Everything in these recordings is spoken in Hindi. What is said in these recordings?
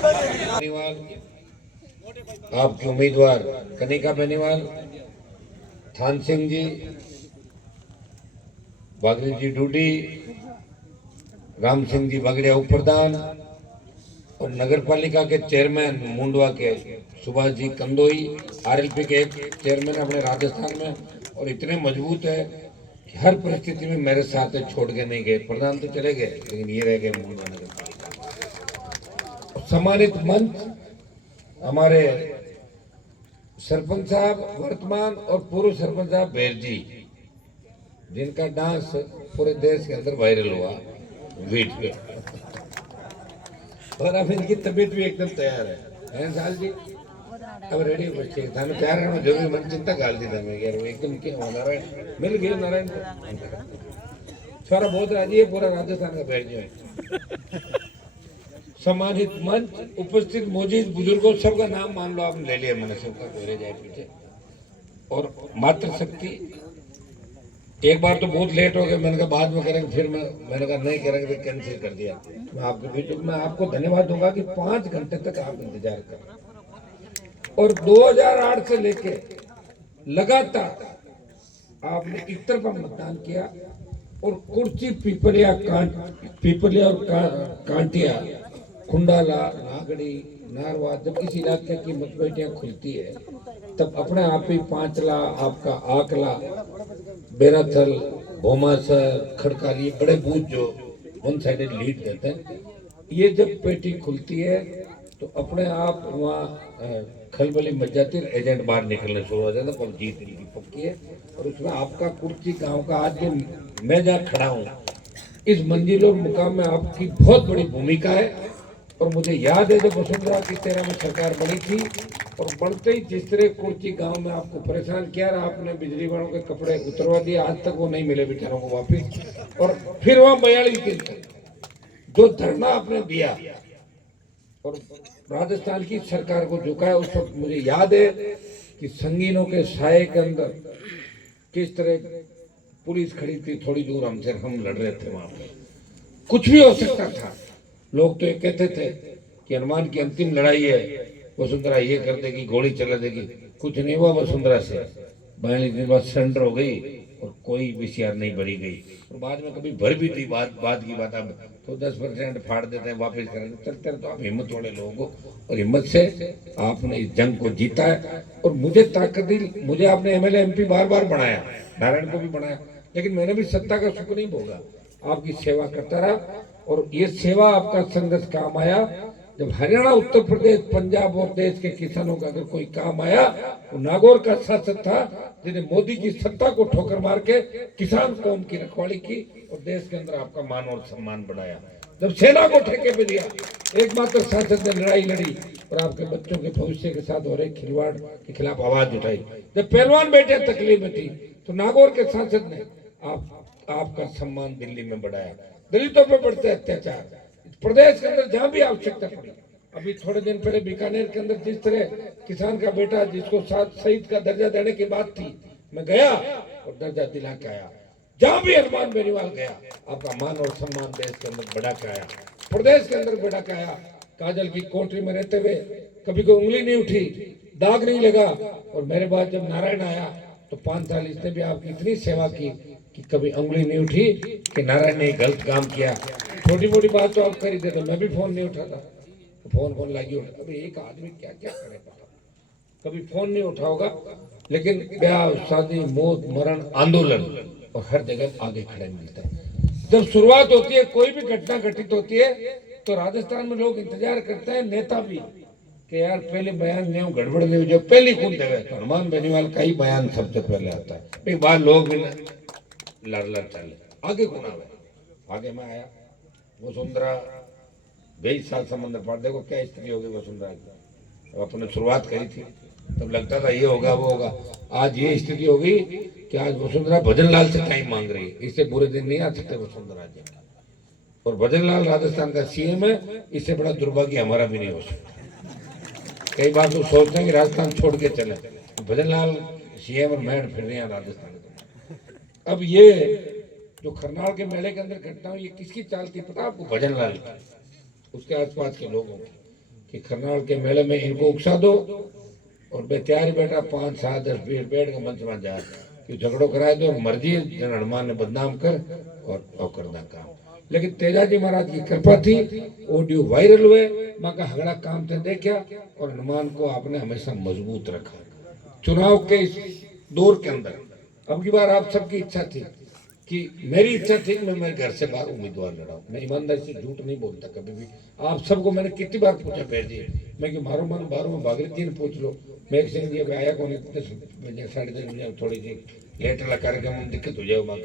बेनीवाल, आपके उम्मीदवार कनिका बेनीवाल, थान सिंह जी, बागरी जी डूडी, राम सिंह जी बागड़िया उप प्रधान और नगर पालिका के चेयरमैन मुंडवा के सुभाष जी कंदोई, आरएलपी के एक चेयरमैन अपने राजस्थान में, और इतने मजबूत है कि हर परिस्थिति में मेरे साथ छोड़ के नहीं गए। प्रधान तो चले गए लेकिन ये रह गए मुंडवा नगर पालिका। सम्मानित मंच हमारे सरपंच साहब वर्तमान और पूर्व सरपंच साहब बैर जी, जिनका डांस पूरे देश के अंदर वायरल हुआ वीडियो, और अब इनकी तबीयत भी एकदम तैयार है साल जी, अब रेडी हो बच्चे थाने तैयार रहना जरूरी। मन चिंता गाल दी था मैं यार, वो एकदम क्या हुआ नारायण मिल गए, नारायण छोरा बहुत राजी है, पूरा राजस्थान का बैठ जाए। सम्मानित मंच, उपस्थित मौजूद बुजुर्गों, सबका नाम मान लो आपने ले लिया, मैंने सबका कोई रह जाए पीछे। और मातृशक्ति, एक बार तो बहुत लेट हो गया, मैंने कहा बाद में करेंगे, फिर मैंने कहा नहीं करेंगे तो कैंसिल कर दिया। मैं आपके बीच में आपको धन्यवाद दूंगा कि 5 घंटे तक आप इंतजार कर, और 2008 से लेके लगातार आपने एक तरफा मतदान किया, और कुर्ची पिपलिया और कांटिया, खुंडाला, नागड़ी, नारवा, जब इस इलाके की मतपेटियां खुलती है तब अपने आप ही पांचला, आपका आकला, बेराथल, भोमासर, खड़काली, बड़े बूथ जो वन साइडेड लीड देते हैं, ये जब पेटी खुलती है तो अपने आप वहाँ खलबली मच जाती है, एजेंट बाहर निकलने शुरू हो जाता है, पर जीत की पक्की है। और उसमें आपका कुर्ची गांव का, आज जो मैं जहाँ खड़ा हूँ इस मंजिल और मुकाम में आपकी बहुत बड़ी भूमिका है। और मुझे याद है जब वसुंधरा की 13 में सरकार बनी थी, और बढ़ते ही जिस तरह कुर्ची गांव में आपको परेशान किया, आपने बिजली वालों के कपड़े उतरवा दिए, आज तक वो नहीं मिले बेचारों को वापिस। और फिर वहाँ 42 दिन जो धरना आपने दिया और राजस्थान की सरकार को झुकाया, उस वक्त मुझे याद है कि संगीनों के साये के अंदर किस तरह पुलिस खड़ी थी थोड़ी दूर हमसे, हम लड़ रहे थे वहां पे, कुछ भी हो सकता था। लोग तो ये कहते थे कि हनुमान की अंतिम लड़ाई है, वसुंधरा ये कर देगी, गोली चला देगी, कुछ नहीं हुआ वसुंधरा से। 42 दिन बाद सरेंडर हो गई और कोई विषयार नहीं भरी गई, और बाद में कभी भर भी थी, बाद की बात। अब तो 10% फाड़ देते हैं, वापस करेंगे, चलते तो आप हिम्मत वाले लोगों को, और हिम्मत से आपने इस जंग को जीता है। और मुझे ताकत दी, मुझे आपने एमएलए एमपी बार बनाया, नारायण को भी बनाया, लेकिन मैंने भी सत्ता का सुख नहीं भोगा, आपकी सेवा करता रहा। और ये सेवा आपका संघर्ष काम आया। जब हरियाणा, उत्तर प्रदेश, पंजाब और देश के किसानों का अगर कोई काम आया तो नागौर का शासक था, जिन्हें मोदी की सत्ता को ठोकर मार के किसान कौम की रखवाली की और देश के अंदर आपका मान और सम्मान बढ़ाया। जब सेना को ठेके पे दिया, एकमात्र शासक ने लड़ाई लड़ी और आपके बच्चों के भविष्य के साथ हो रहे खिलवाड़ के खिलाफ आवाज उठाई। जब पहलवान बेटे तकलीफ में थी तो नागौर के सांसद ने आपका सम्मान दिल्ली में बढ़ाया। दलितों पर बढ़ते अत्याचार प्रदेश के अंदर जहां भी आवश्यकता पड़ी, अभी थोड़े दिन पहले बीकानेर के अंदर जिस तरह किसान का बेटा जिसको शहीद का दर्जा देने की बात थी, मैं गया और दर्जा दिला के आया। जहां भी हनुमान बेनीवाल गया, आपका मान और सम्मान देश के अंदर बढ़ा के आया, प्रदेश के अंदर बढ़ा के आया। काजल की कोठरी में रहते हुए कभी कोई उंगली नहीं उठी, दाग नहीं लगा, और मेरे बाद जब नारायण आया तो 5 साल इसने भी आपकी इतनी सेवा की कि कभी उंगली नहीं उठी कि नारायण ने गलत काम किया। छोटी मोटी बात तो आप कर ही देते, मैं भी फोन नहीं उठाता, तो फोन लगी उठा। अभी एक आदमी क्या क्या करे पता, कभी फोन नहीं उठा होगा, लेकिन ब्याह, शादी, मौत, मरण, आंदोलन और हर जगह आगे खड़े मिलते हैं। जब शुरुआत होती है, कोई भी घटना घटित होती है, तो राजस्थान में लोग इंतजार करते हैं, नेता भी, कि यार पहले बयान नहीं गड़बड़ नहीं, जो पहली कौन देवे, तो हनुमान बेनीवाल का ही बयान सबसे पहले आता है। बात लोग भी लड़ चले, आगे कौन आवे, आगे मैं आया। वसुंधरा 22 साल समंदर पार, देखो क्या स्थिति होगी वसुंधरा की। अपने शुरुआत करी थी तब लगता था ये होगा वो होगा, आज ये स्थिति होगी कि आज वसुंधरा भजन लाल से टाइम मांग रही है। इससे बुरे दिन नहीं आ सकते वसुंधरा जी, और भजन लाल राजस्थान का सीएम है, इससे बड़ा दुर्भाग्य हमारा भी नहीं हो सकता। कई बार तो सोचते हैं कि राजस्थान छोड़ के चले, भजन लाल सीएम और मैं फिर रहे हैं राजस्थान। अब ये जो खरनाल के मेले के अंदर घटना हुई, ये किसकी चाल थी पता आपको? भजन लाल की, उसके आसपास के लोगों की। कि खरनाल के मेले में इनको उकसा दो और मैं तैयार बैठा 5 7 10 20 बैठ के मंच में जा कि झगड़ो कराए दो मर्जी जन हनुमान ने बदनाम कर और करना काम। लेकिन तेजाजी महाराज की कृपा थी, ऑडियो वायरल हुए, माँ का हगड़ा काम से देखा और हनुमान को आपने हमेशा मजबूत रखा। चुनाव के इस दौर के अंदर अब की बार आप सबकी इच्छा थी कि मेरी इच्छा थी कि मैं मेरे घर से बाहर उम्मीदवार लड़ाऊं। मैं ईमानदारी से झूठ नहीं बोलता कभी भी। आप सबको मैंने कितनी बार पूछा बैठ जी मैं कि मारो मन बारो में भागीरथ जी ने पूछ लो। मैं एक सिंह जी अभी आया कौन 10 बजे 10:30 बजे थोड़ी सी लेट वाला कार्यक्रम में दिक्कत हो जाए वहाँ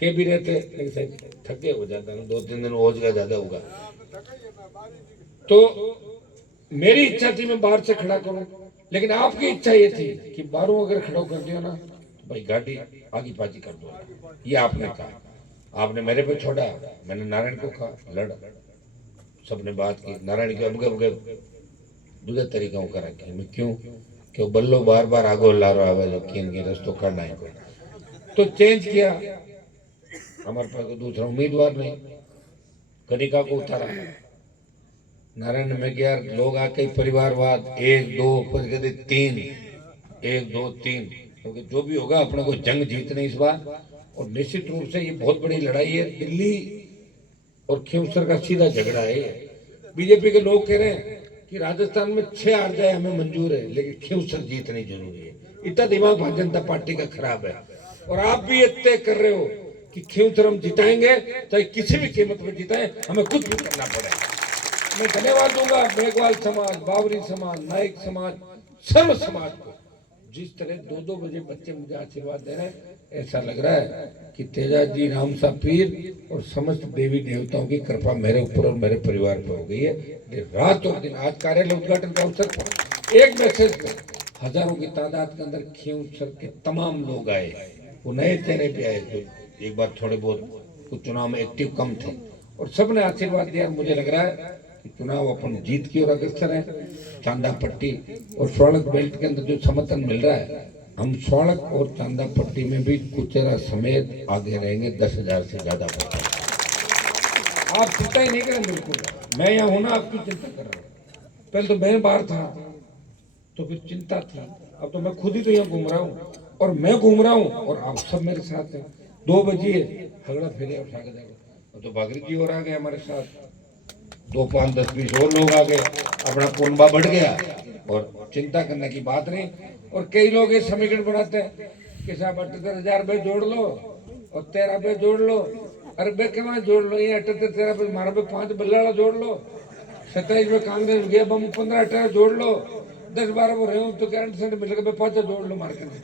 के भी रहते, लेकिन साहब थके हो जाता है 2-3 दिन ओझ का ज्यादा होगा। तो मेरी इच्छा थी मैं बाहर से खड़ा करूं, लेकिन आपकी इच्छा ये थी कि बाहरों अगर खड़ा कर दिया ना तो भाई गाड़ी आगी पाजी कर दो। ये आपने कहा, आपने मेरे पे छोड़ा, मैंने नारायण को कहा लड़, सबने बात की। नारायण के अबगे दूसरे तरीका का रखे मैं क्यों बल्लो बार बार आगो लारो आवे लेकिन के रस्तो करना है कोई तो चेंज किया। हमारे पास तो दूसरा उम्मीदवार नहीं, कनिका को उतारा। नारायण में गया लोग आके परिवारवाद 1 2 फिर कहते 3 1 2 3 क्योंकि जो भी होगा अपने को जंग जीतने इस बार। और निश्चित रूप से ये बहुत बड़ी लड़ाई है, दिल्ली और खींवसर का सीधा झगड़ा है। बीजेपी के लोग कह रहे हैं कि राजस्थान में 6 हार जाए हमें मंजूर है, लेकिन खींवसर जीतनी जरूरी है। इतना दिमाग भारतीय जनता पार्टी का खराब है। और आप भी ये तय कर रहे हो कि खींवसर हम जिताएंगे, चाहे किसी भी कीमत पर जिताएं, हमें कुछ भी करना पड़े। मैं धन्यवाद दूंगा मेघवाल समाज, बावरी समाज, नाइक समाज, सर्व समाज को। जिस तरह 2-2 बजे बच्चे मुझे आशीर्वाद दे रहे हैं, ऐसा लग रहा है कि तेजाजी राम सा पीर और समस्त देवी देवताओं की कृपा मेरे ऊपर और मेरे परिवार पर हो गई है। रात और दिन आज कार्यालय उद्घाटन के अवसर पर एक मैसेज में हजारों की तादाद के अंदर खींवसर के तमाम लोग आए, वो नए चेहरे पे आए जो एक बार थोड़े बहुत कुछ चुनाव में एक्टिव कम थे, और सबने आशीर्वाद दिया। मुझे लग रहा है कि चुनाव अपन जीत की ओर अग्रसर है। चांदा पट्टी और स्वर्णक बेल्ट के अंदर जो समर्थन मिल रहा है, हम स्वर्णक और चांदा पट्टी में भी कुचेरा समेत आगे रहेंगे 10,000 से ज्यादा। आप चिंता ही नहीं करें, बिल्कुल मैं यहाँ होना आपकी चिंता कर रहा हूँ। पहले तो मैं बाहर था तो फिर चिंता थी, अब तो मैं खुद ही तो यहाँ घूम रहा हूँ और मैं घूम रहा हूँ और आप सब मेरे साथ हैं। 2 बजे हगड़ा फेरे उठा के जाएगा तो भागीरथ जी और आ गए हमारे साथ, 2 5 10 20 और लोग आ गए, अपना कुनबा बढ़ गया और चिंता करने की बात नहीं। और कई लोग ये समीकरण बनाते हैं कि साहब 78,000 रुपये जोड़ लो और 13 रुपये जोड़ लो। अरे बे क्या जोड़ लो, ये 78 13 रुपये मारा पे 5 बल्ला जोड़ लो, 27 में कांग्रेस गया बम 15-18 जोड़ लो, 10-12 वो रहे तो गारंटी मिल गए 5 जोड़ लो मार्केट में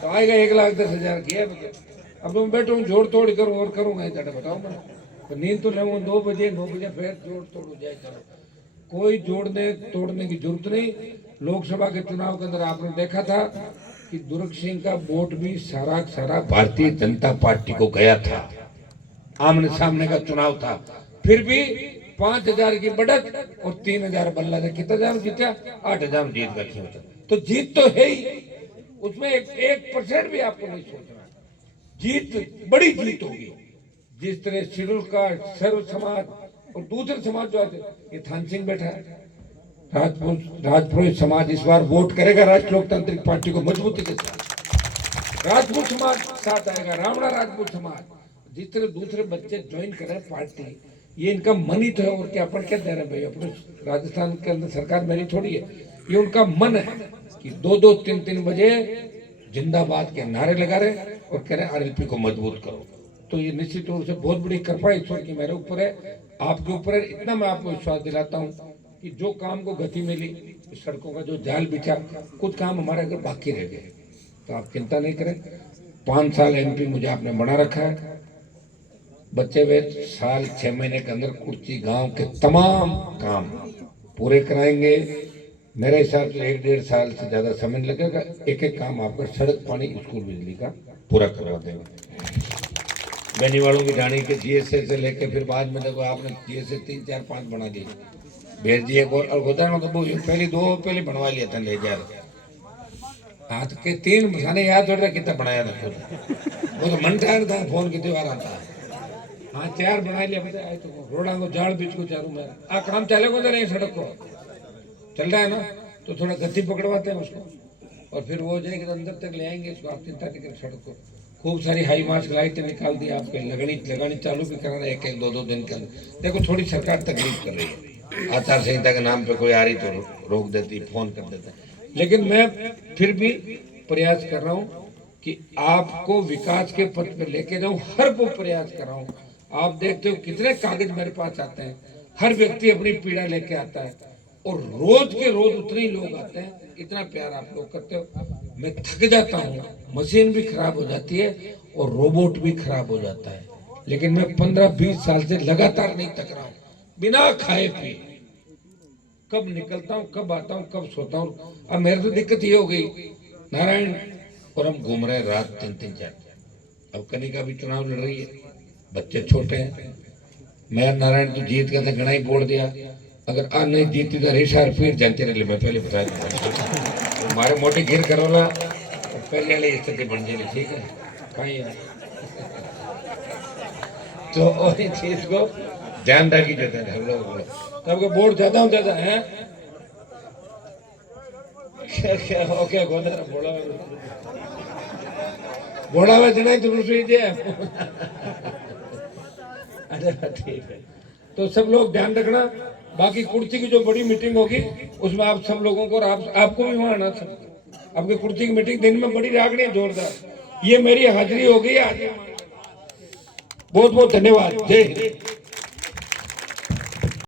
तो आएगा 1,10,000 किया। अब मैं बैठूँ जोड़ तोड़ करूँ और करूँगा बताओ मैं तो नींद तो ले 2 बजे 9 बजे फिर जोड़ तोड़ हो जाए। चलो कोई जोड़ने तोड़ने की जरूरत नहीं। लोकसभा के चुनाव के अंदर आपने देखा था कि दुर्ग सिंह का वोट भी सारा भारतीय जनता पार्टी को गया था। आमने सामने का चुनाव था, फिर भी 5,000 की बढ़त और 3,000 बल्ला ने कितना हजार जीता, 8,000 जीत का खेल। तो जीत तो है ही, उसमें 1% भी आपको नहीं सोचना। जीत बड़ी जीत होगी। जिस तरह शेड्यूल कास्ट, सर्व समाज और दूसरे समाज जो आते, ये थान सिंह बैठा है, राजपुरोहित समाज इस बार वोट करेगा राष्ट्रीय लोकतांत्रिक पार्टी को मजबूती के साथ। राजपूत समाज साथ आएगा, रावणा राजपूत समाज। जिस तरह दूसरे बच्चे ज्वाइन करें पार्टी, ये इनका मन ही तो है। और क्या अपन क्या दे रहे हैं भाई, अपने राजस्थान के अंदर सरकार मेरी थोड़ी है, ये उनका मन है कि 2-2 3-3 बजे जिंदाबाद के नारे लगा रहे और कह रहे आरएलपी को मजबूत करो। तो ये निश्चित रूप से बहुत बड़ी कृपा ईश्वर की मेरे ऊपर है, आपके ऊपर है। इतना मैं आपको विश्वास दिलाता हूँ कि जो काम को गति मिली, सड़कों का जो जाल बिछा, कुछ काम हमारे अगर बाकी रह गए तो आप चिंता नहीं करें। 5 साल एमपी मुझे आपने बना रखा है। बच्चे हुए साल 6 महीने के अंदर कुर्ची गांव के तमाम काम पूरे कराएंगे। मेरे हिसाब से 1-1.5 साल से ज्यादा समय लगेगा। एक काम आपका सड़क, पानी, स्कूल, बिजली का पूरा करवा देंगे। बेनीवालों की ढाणी के जीएसए से लेके फिर बाद में देखो आपने जीएसए 3 4 5 बना दिए, भेज दिए। और गोदाम तो पहले 2 पहले बनवा लिया था ले जा रहे हाथ के 3 बसाने याद थोड़ा कितना बनाया था वो तो मन टायर था फोन कितनी बार आता है। हाँ 4 बना लिया, पता है तो रोड़ा को जाड़ बीच को चारू में आ काम चले को तो नहीं सड़क को चल रहा है ना, तो थोड़ा गति पकड़वाते हैं उसको और फिर वो जाएगी अंदर तक ले आएंगे इसको। आप चिंता नहीं करें, सड़क को खूब सारी हाई मार्क्स लाइटें निकाल दी आपके, लगानी चालू भी करा रहे एक दो दिन के अंदर। देखो थोड़ी सरकार तकलीफ कर रही है, आचार संहिता के नाम पे कोई आ रही तो रोक देती, फोन कर देता, लेकिन मैं फिर भी प्रयास कर रहा हूँ कि आपको विकास के पथ पर लेके जाऊं, हर वो प्रयास कर रहा हूँ। आप देखते हो कितने कागज मेरे पास आते हैं, हर व्यक्ति अपनी पीड़ा लेके आता है और रोज के रोज उतने ही लोग आते हैं। इतना प्यार आप लोग करते हो, मैं थक जाता हूँ, मशीन भी खराब हो जाती है और रोबोट भी खराब हो जाता है, लेकिन मैं 15-20 साल से लगातार नहीं थक रहा हूँ, बिना खाए पिए। कब निकलता हूँ, कब आता हूँ, कब सोता हूँ। अब मेरे तो दिक्कत ये हो गई नारायण, और हम घूम रहे हैं रात 3-3 4। अब कनिका भी चुनाव लड़ रही है, बच्चे छोटे हैं। मैं नारायण तो जीत का था, घना ही बोल दिया, अगर आ नहीं जीती तो रिशार फिर जानते रहे। मैं पहले बता दूँ हमारे मोटी गिर करोला पहले वाली स्थिति बन जाएगी, ठीक है कहीं तो और चीज को ध्यान रखी जाता है हम लोग। सबको वोट ज्यादा हो जाता है ओके बोला हुआ जना जरूर सुई दे। अच्छा ठीक है, तो सब लोग ध्यान रखना। बाकी कुर्सी की जो बड़ी मीटिंग होगी उसमें आप सब लोगों को और आपको भी वहां आना। सब आपकी कुर्सी की मीटिंग दिन में बड़ी रागनी जोरदार। ये मेरी हाजिरी हो गई आज। बहुत बहुत धन्यवाद। जय हिंद।